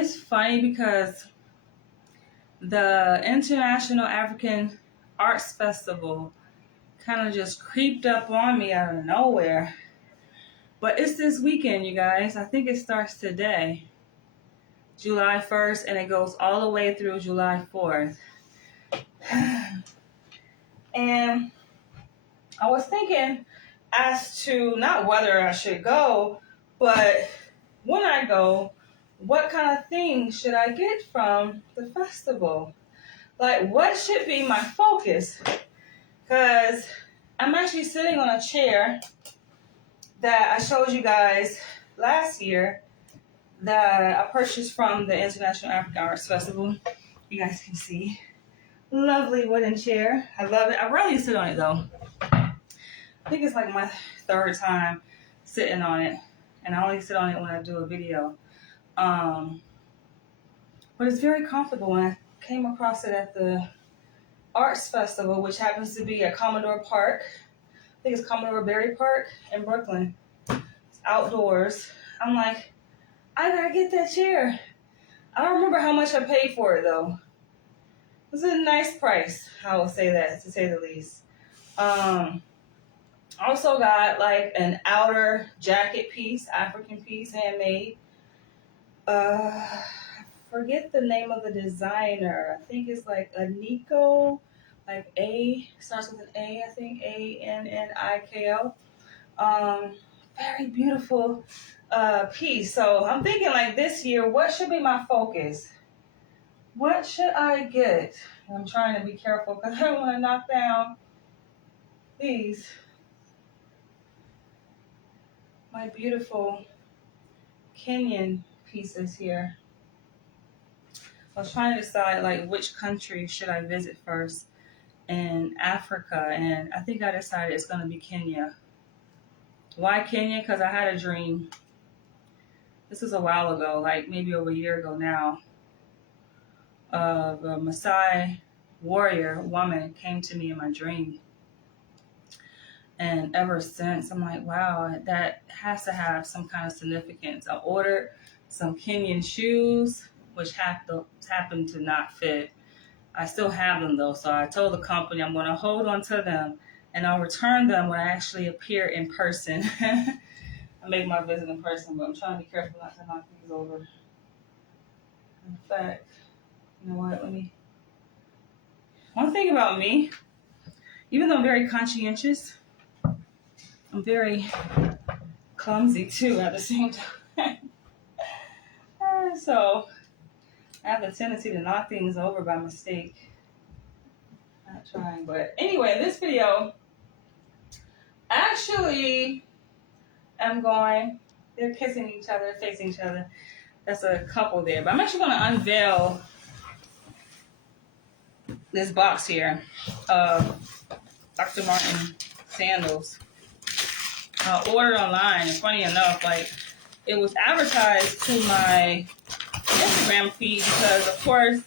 It's funny because the International African Arts Festival kind of just creeped up on me out of nowhere. But it's this weekend, you guys. I think it starts today, July 1st, and it goes all the way through July 4th. And I was thinking as to not whether I should go, but when I go, what kind of things should I get from the festival? Like, what should be my focus? Because I'm actually sitting on a chair that I showed you guys last year that I purchased from the International African Arts Festival. You guys can see. Lovely wooden chair. I love it. I rarely sit on it though. I think it's like my third time sitting on it. And I only sit on it when I do a video. But it's very comfortable. When I came across it at the Arts Festival, which happens to be at Commodore Park. I think it's Commodore Berry Park in Brooklyn. It's outdoors. I'm like, I gotta get that chair. I don't remember how much I paid for it though. It was a nice price, I will say that, to say the least. Also got like an outer jacket piece, African piece, handmade. Forget the name of the designer. I think it's like a Nico, like A, starts with an A, I think, Anniko. Very beautiful piece. So I'm thinking like this year, what should be my focus? What should I get? I'm trying to be careful because I don't want to knock down these. My beautiful Kenyan pieces here. I was trying to decide like which country should I visit first in Africa, and I think I decided it's going to be Kenya. Why Kenya? Because I had a dream. This was a while ago, like maybe over a year ago now, of a Maasai warrior woman came to me in my dream. And ever since, I'm like, wow, that has to have some kind of significance. I ordered some Kenyan shoes, which happened to not fit. I still have them though, so I told the company I'm going to hold on to them and I'll return them when I actually appear in person. I make my visit in person, but I'm trying to be careful not to knock these over. In fact, you know what, one thing about me, even though I'm very conscientious, I'm very clumsy too at the same time. So I have a tendency to knock things over by mistake. Not trying, but anyway, in this video, actually, they're kissing each other, facing each other. That's a couple there, but I'm actually going to unveil this box here of Dr. Martens sandals. I ordered online, and funny enough, like it was advertised to my Instagram feed because, of course,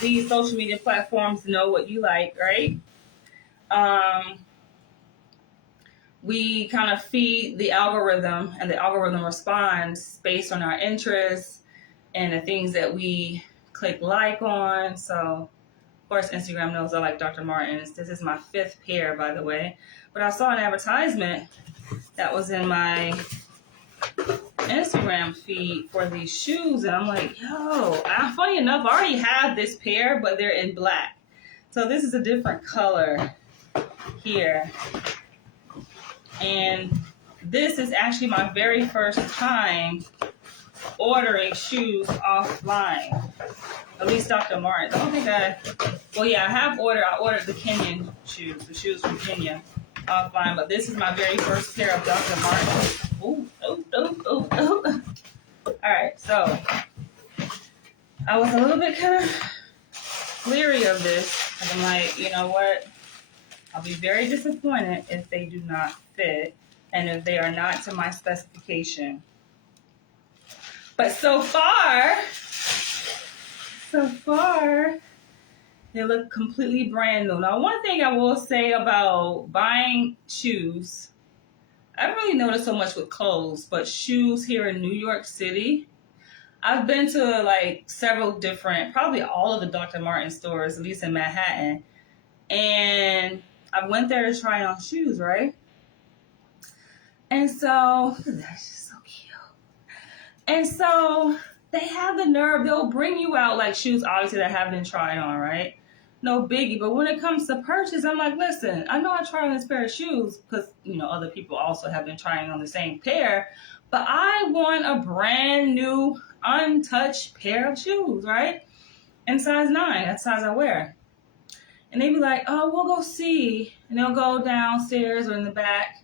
these social media platforms know what you like, right? We kind of feed the algorithm, and the algorithm responds based on our interests and the things that we click like on. So, of course, Instagram knows I like Dr. Martens. This is my 5th pair, by the way. But I saw an advertisement that was in my Instagram feed for these shoes, and I'm like, yo, funny enough, I already have this pair, but they're in black. So this is a different color here. And this is actually my very first time ordering shoes offline. At least Dr. Martens. I don't think I ordered the Kenyan shoes, the shoes from Kenya offline, but this is my very first pair of Dr. Martens. Ooh. All right, so I was a little bit kind of leery of this, because I'm like, you know what? I'll be very disappointed if they do not fit and if they are not to my specification. But so far, they look completely brand new. Now, one thing I will say about buying shoes, I haven't really noticed so much with clothes, but shoes here in New York City, I've been to like several different, probably all of the Dr. Martens stores, at least in Manhattan. And I went there to try on shoes, right? And so, look at that, she's so cute. And so they have the nerve, they'll bring you out like shoes, obviously, that have been tried on, right? No biggie. But when it comes to purchase, I'm like, listen, I know I tried on this pair of shoes because, you know, other people also have been trying on the same pair, but I want a brand new, untouched pair of shoes, right? And size 9, that's the size I wear. And they be like, oh, we'll go see. And they'll go downstairs or in the back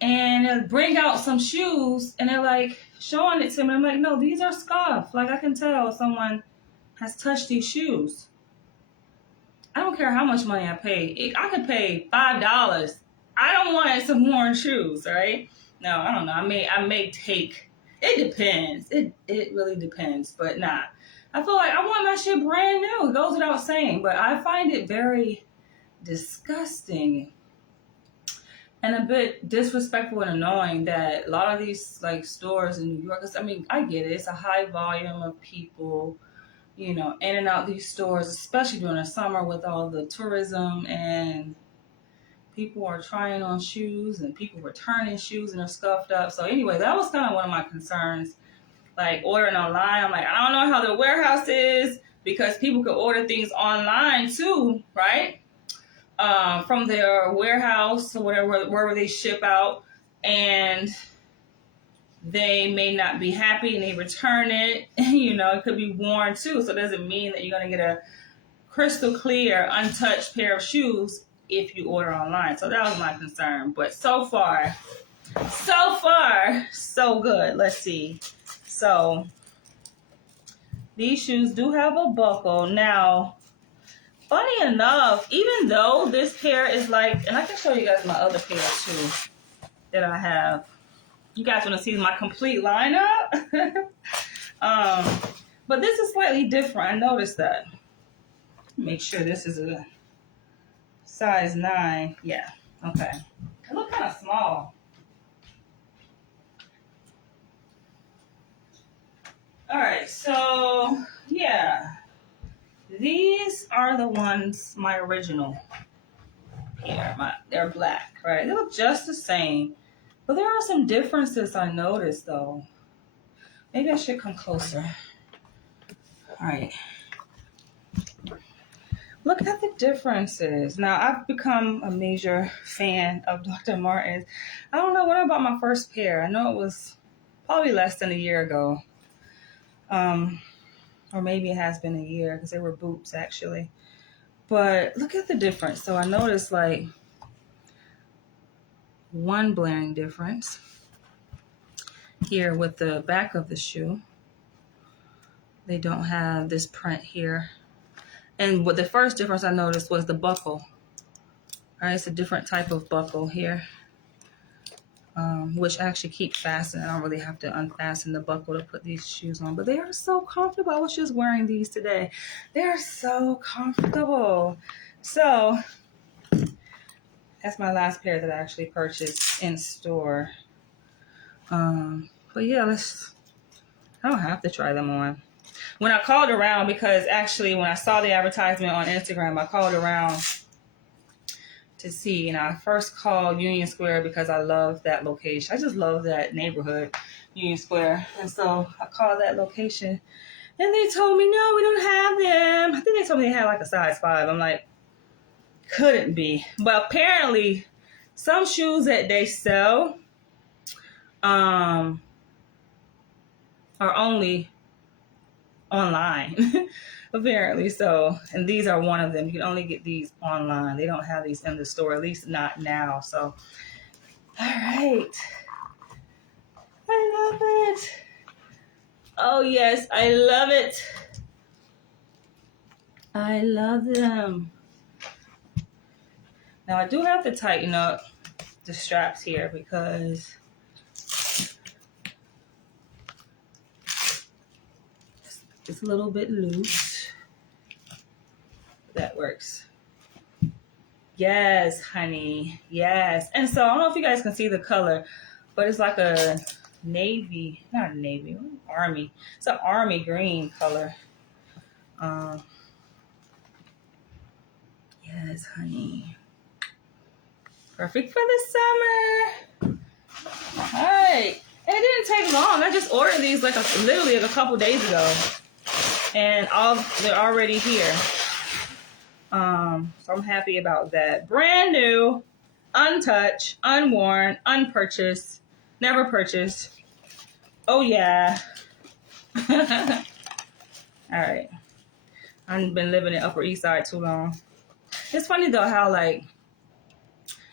and they'll bring out some shoes and they're like showing it to me. I'm like, no, these are scuffed. Like I can tell someone has touched these shoes. I don't care how much money I pay. I could pay $5. I don't want some worn shoes, right? No, I don't know. I may take. It depends. It really depends. But nah, I feel like I want my shit brand new. It goes without saying. But I find it very disgusting and a bit disrespectful and annoying that a lot of these like stores in New York. I mean, I get it. It's a high volume of people, you know, in and out these stores, especially during the summer with all the tourism, and people are trying on shoes and people returning shoes and they're scuffed up. So anyway, that was kind of one of my concerns. Like ordering online, I'm like, I don't know how their warehouse is because people could order things online too, right? From their warehouse or whatever, wherever they ship out, and they may not be happy and they return it. You know, it could be worn too. So it doesn't mean that you're going to get a crystal clear, untouched pair of shoes if you order online. So that was my concern. But so far, so good. Let's see. So these shoes do have a buckle. Now, funny enough, even though this pair is like, and I can show you guys my other pair too that I have. You guys want to see my complete lineup? But this is slightly different. I noticed that. Make sure this is a size 9. Yeah. Okay. It looks kind of small. All right. So, yeah. These are the ones, my original pair. They're black, right? They look just the same. But there are some differences I noticed, though. Maybe I should come closer. All right. Look at the differences. Now, I've become a major fan of Dr. Martens. I don't know when I bought my first pair. I know it was probably less than a year ago. Or maybe it has been a year because they were boots, actually. But look at the difference. So I noticed, like, one blaring difference here with the back of the shoe. They don't have this print here. And what the first difference I noticed was the buckle. All right, it's a different type of buckle here, which actually keep fastened. I don't really have to unfasten the buckle to put these shoes on, but they are so comfortable. I was just wearing these today. They are so comfortable. So that's my last pair that I actually purchased in store. But yeah, I don't have to try them on. When I called around, because actually when I saw the advertisement on Instagram, I called around to see, and I first called Union Square because I love that location. I just love that neighborhood, Union Square. And so I called that location and they told me, no, we don't have them. I think they told me they had like a size 5. I'm like, couldn't be. But apparently some shoes that they sell are only online. Apparently. So, and these are one of them. You can only get these online. They don't have these in the store, at least not now. So, all right. I love it. Oh yes, I love it. I love them. Now I do have to tighten up the straps here because it's a little bit loose. That works. Yes, honey. Yes. And so I don't know if you guys can see the color, but it's like a navy, not navy, army. It's an army green color. Yes, honey. Perfect for the summer. All right. And it didn't take long. I just ordered these literally a couple days ago. And they're already here. So I'm happy about that. Brand new, untouched, unworn, unpurchased, never purchased. Oh yeah. All right. I've been living in Upper East Side too long. It's funny though how like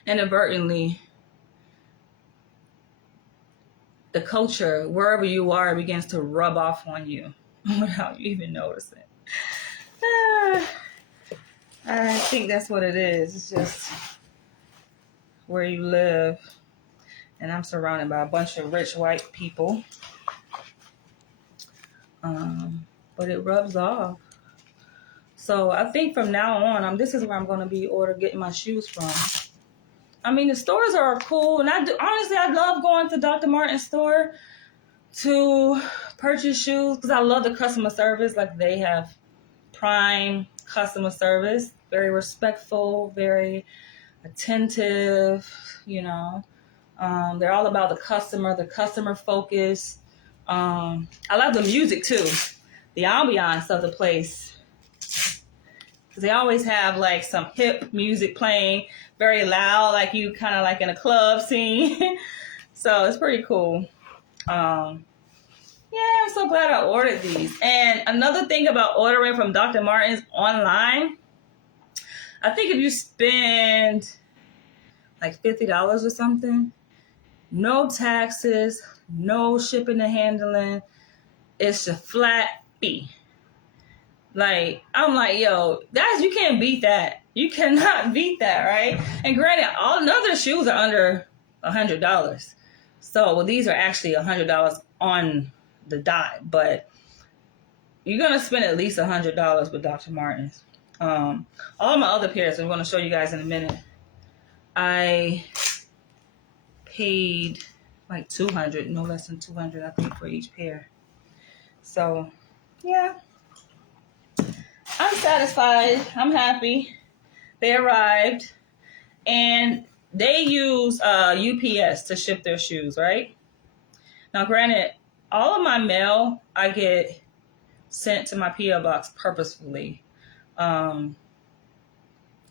inadvertently the culture wherever you are begins to rub off on you without you even noticing. I think that's what it is. It's just where you live. And I'm surrounded by a bunch of rich white people. But it rubs off. So I think from now on, this is where I'm going to be getting my shoes from. I mean, the stores are cool. And I love going to Dr. Martens store to purchase shoes because I love the customer service. Like they have prime customer service, very respectful, very attentive, you know. They're all about the customer focus. I love the music too, the ambiance of the place. Because they always have like some hip music playing, very loud, like you kind of like in a club scene. So it's pretty cool. Yeah, I'm so glad I ordered these. And another thing about ordering from Dr. Martens online, I think if you spend like $50 or something, no taxes, no shipping and handling, it's a flat fee. Like, I'm like, yo, guys, you can't beat that. You cannot beat that, right? And granted, all other shoes are under $100. So, well, these are actually $100 on the dot, but you're going to spend at least $100 with Dr. Martens. All of my other pairs, I'm going to show you guys in a minute. I paid like $200, no less than $200, I think, for each pair. So, yeah. I'm satisfied. I'm happy. They arrived. And they use UPS to ship their shoes, right? Now, granted, all of my mail I get sent to my P.O. box purposefully. And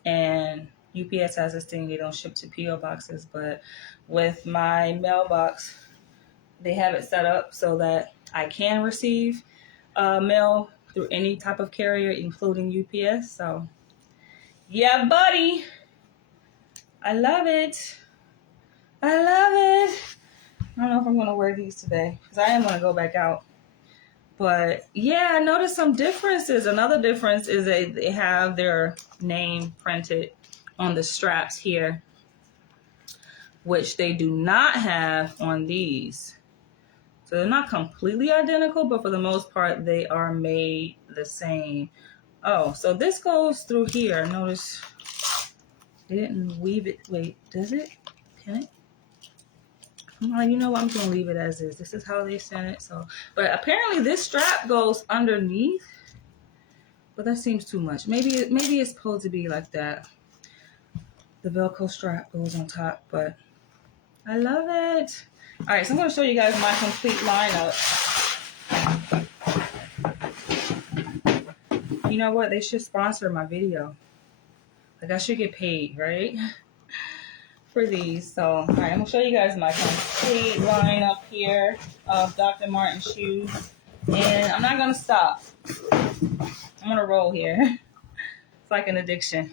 UPS has this thing, they don't ship to P.O. boxes. But with my mailbox, they have it set up so that I can receive mail through any type of carrier, including UPS. So, yeah, buddy. I love it. I love it. I don't know if I'm going to wear these today because I am going to go back out. But, yeah, I noticed some differences. Another difference is they have their name printed on the straps here, which they do not have on these. So they're not completely identical, but for the most part, they are made the same. Oh, so this goes through here. Notice they didn't weave it. Wait, does it? Can it? You know what? I'm going to leave it as is. This is how they sent it. So, but apparently this strap goes underneath, but that seems too much. Maybe it's supposed to be like that. The Velcro strap goes on top, but I love it. All right, so I'm going to show you guys my complete lineup. You know what? They should sponsor my video. Like, I should get paid, right? For these. So, all right, I'm going to show you guys my complete lineup here of Dr. Martens shoes. And I'm not going to stop. I'm going to roll here. It's like an addiction.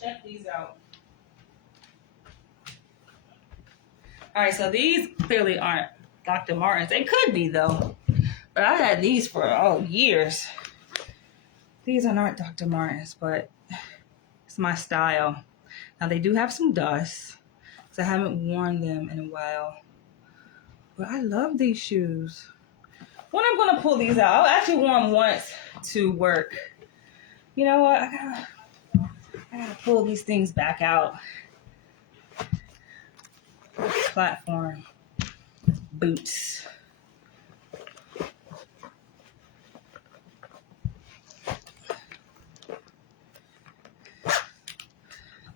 Check these out. All right, so these clearly aren't Dr. Martens. They could be, though. But I had these for, years. These are not Dr. Martens, but it's my style. Now, they do have some dust, so I haven't worn them in a while. But I love these shoes. When I'm gonna pull these out, I actually wore them once to work. You know what? I gotta pull these things back out. Platform boots.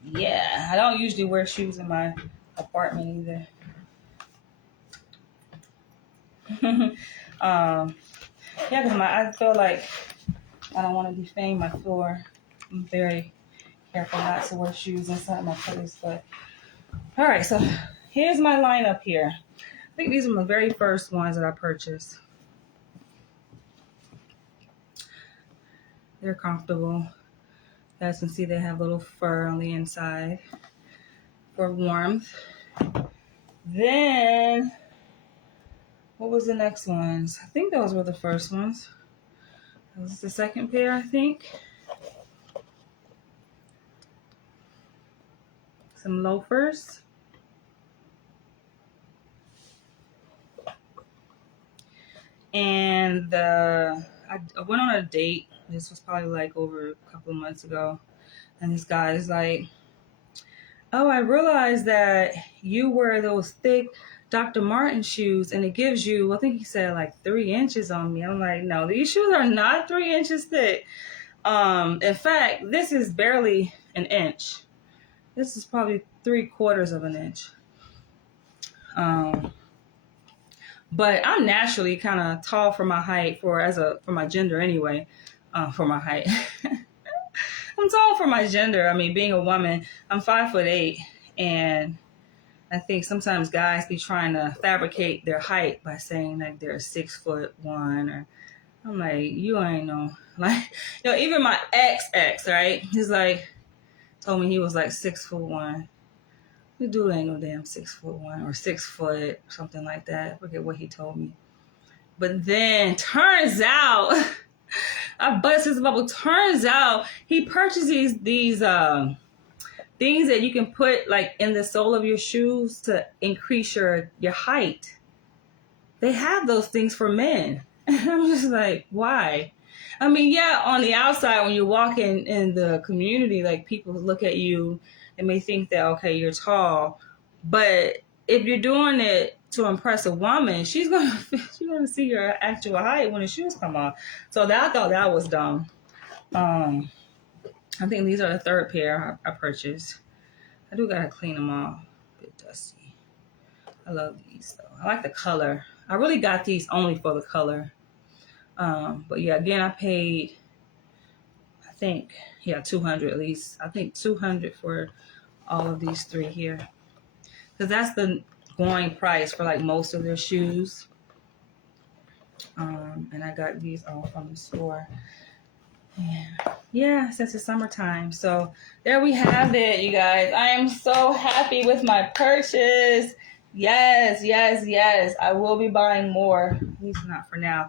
Yeah, I don't usually wear shoes in my apartment either. Yeah, because I feel like I don't want to defame my floor. I'm very careful not to wear shoes inside my place. But all right, so here's my lineup here. I think these are my very first ones that I purchased. They're comfortable. You guys can see they have a little fur on the inside for warmth. Then, what was the next ones? I think those were the first ones. That was the second pair, I think. Some loafers. And I went on a date. This was probably like over a couple of months ago. And this guy is like, oh, I realized that you wear those thick Dr. Martens shoes and it gives you, I think he said like 3 inches on me. I'm like, no, these shoes are not 3 inches thick. In fact, this is barely an inch. This is probably 3/4 of an inch. But I'm naturally kind of tall for my height, for my gender anyway. For my height, I'm tall for my gender. I mean, being a woman, I'm 5'8", and I think sometimes guys be trying to fabricate their height by saying like they're 6'1", or I'm like, you ain't no like, even my ex, right? He's like, told me he was like 6'1". The dude ain't no damn 6'1" or 6 foot, something like that. I forget what he told me. But then turns out, I bust his bubble. Turns out he purchased these things that you can put like in the sole of your shoes to increase your height. They have those things for men. And I'm just like, why? I mean, yeah, on the outside when you're walking in the community, like people look at you and may think that, okay, you're tall. But if you're doing it to impress a woman, she's gonna see your actual height when the shoes come off. So I thought that was dumb. I think these are the third pair I purchased. I do gotta clean them off. A bit dusty. I love these though. I like the color. I really got these only for the color. But yeah, again, I paid, I think, yeah, $200 at least. I think $200 for all of these three here. Because that's the going price for like most of their shoes. And I got these all from the store. Yeah, since it's summertime. So there we have it, you guys. I am so happy with my purchase. Yes. I will be buying more. At least not for now.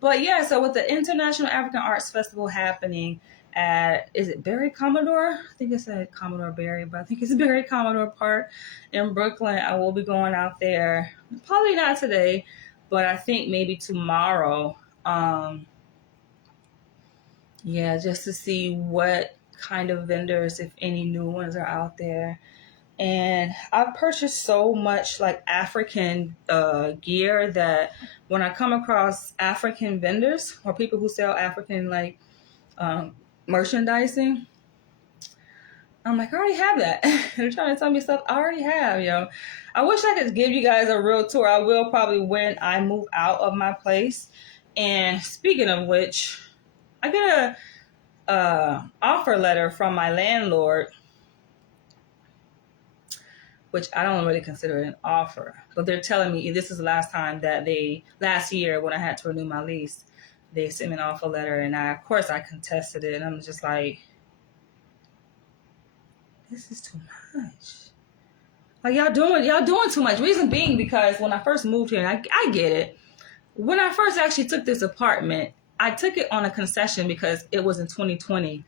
But yeah, so with the International African Arts Festival happening at, is it Barry Commodore? I think it said Commodore Barry, but I think it's Barry Commodore Park in Brooklyn. I will be going out there. Probably not today, but I think maybe tomorrow. Yeah, just to see what kind of vendors, if any new ones are out there. And I've purchased so much like African gear that when I come across African vendors or people who sell African like merchandising, I'm like, I already have that. They're trying to tell me stuff I already have, I wish I could give you guys a real tour. I will probably when I move out of my place. And speaking of which, I got a offer letter from my landlord, which I don't really consider it an offer, but they're telling me this is the last time that last year when I had to renew my lease, they sent me an offer letter, and of course I contested it, and I'm just like, this is too much. Like y'all doing too much. Reason being because when I first moved here, and I get it, when I first actually took this apartment, I took it on a concession because it was in 2020,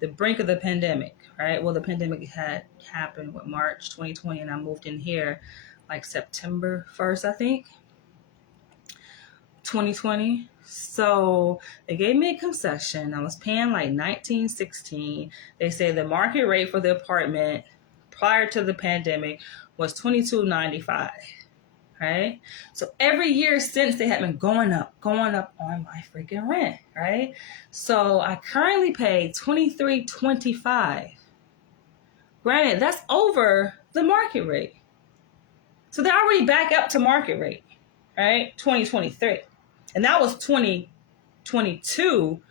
the brink of the pandemic, right? Well, the pandemic had happened with March 2020, and I moved in here like September 1st, I think, 2020. So they gave me a concession. I was paying like $19.16. They said the market rate for the apartment prior to the pandemic was $22.95. Right? So every year since, they have been going up on my freaking rent, right? So I currently pay $23.25. Granted, that's over the market rate. So they're already back up to market rate, right? 2023. And that was 2022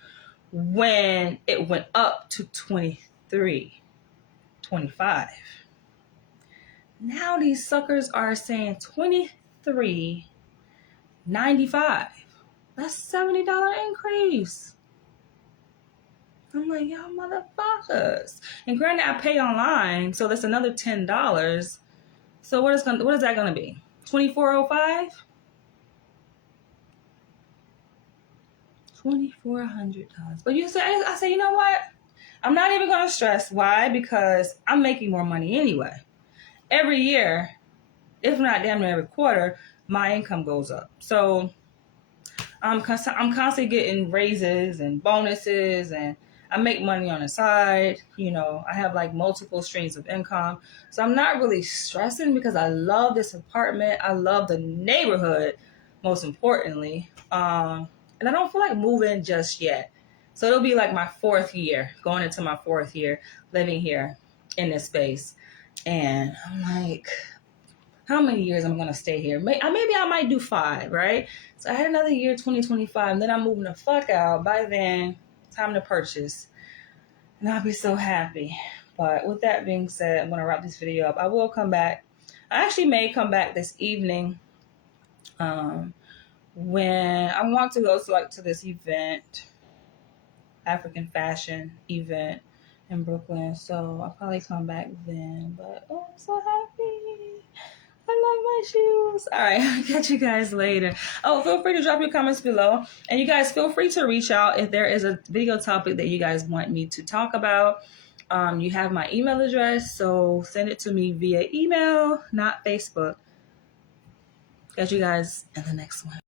when it went up to $23.25. Now these suckers are saying $23.95. That's $70 increase. I'm like, y'all motherfuckers. And granted, I pay online, so that's another $10. So what is that gonna be? $2,405? $2,400. But I say, you know what? I'm not even gonna stress. Why? Because I'm making more money anyway. Every year, if not damn near every quarter, my income goes up. So I'm constantly getting raises and bonuses, and I make money on the side. You know, I have like multiple streams of income. So I'm not really stressing because I love this apartment. I love the neighborhood, most importantly. And I don't feel like moving just yet. So it'll be like my 4th year, going into my 4th year living here in this space. And I'm like, how many years I'm going to stay here? Maybe I might do 5, right? So I had another year, 2025, and then I'm moving the fuck out. By then, time to purchase. And I'll be so happy. But with that being said, I'm going to wrap this video up. I will come back. I actually may come back this evening when I want to go to this event, African fashion event in Brooklyn. So I'll probably come back then. But oh, I'm so happy. I love my shoes. All right, I'll catch you guys later. Oh, feel free to drop your comments below. And you guys feel free to reach out if there is a video topic that you guys want me to talk about. You have my email address, so send it to me via email, not Facebook. Catch you guys in the next one.